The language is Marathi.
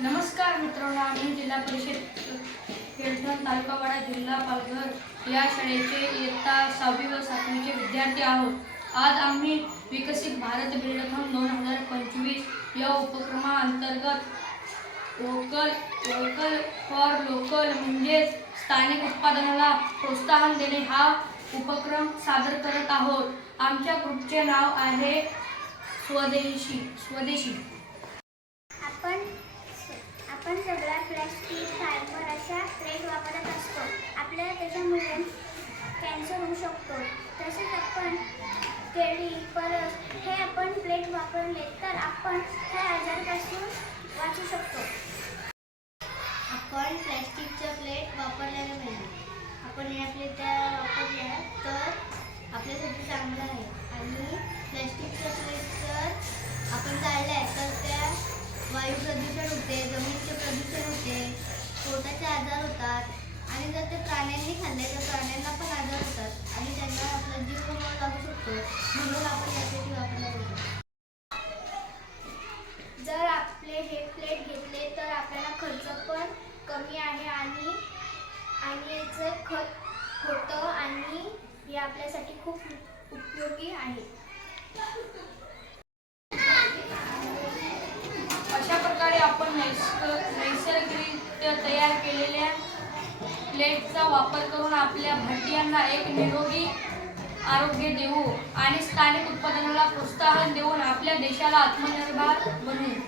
नमस्कार मित्रांनो, आम्ही जिल्हा परिषद पेलठण तालुका वाडा जिल्हा पालघर या शाळेचे इयत्ता 6वी व 7वीचे विद्यार्थी आहोत। आज आम्ही विकसित भारत बिल्डथॉन 2025 या उपक्रमाअंतर्गत वोकल फॉर लोकल म्हणजेच स्थानिक उत्पादनाला प्रोत्साहन देणे हा उपक्रम सादर करत आहोत। आमच्या ग्रुपचे नाव आहे स्वदेशी। आपण सगळ्या प्लास्टिक, फायबर अशा प्लेट वापरत असतो। आपल्याला त्याच्यामुळे कॅन्सर होऊ शकतो। तसेच आपण केळी, परस हे आपण प्लेट वापरले तर आपण ह्या आजारापासून वाचू शकतो। आपण प्लास्टिकच्या प्लेट वापरल्याने नाही, आपण या प्लेट वापरल्या तर आपल्यासाठी चांगलं आहे। आणि प्लास्टिकच्या प्लेट जर आपण जाळल्या तर त्या वायू प्रदूषण होते, जमिनीचे प्रदूषण होते, पोटाचे आजार होतात आणि जर ते प्राण्यांनी खाल्ले तर प्राण्यांना पण आजार होतात आणि त्यांना आपला जीव गमवावा लागू शकतो। म्हणून आपण यासाठी वापरला पाहिजे। जर आपले हे प्लेट घेतले तर आपल्याला खर्च पण कमी आहे आणि याचे खत होतं आणि हे आपल्यासाठी खूप उपयोगी आहे। अशा प्रकारे आपण नैसर्गिकरित्या तयार केलेल्या प्लेटचा वापर करून आपल्या भारतीयांना एक निरोगी आरोग्य देऊ आणि स्थानिक उत्पादनाला प्रोत्साहन देऊन आपल्या देशाला आत्मनिर्भर बनवू।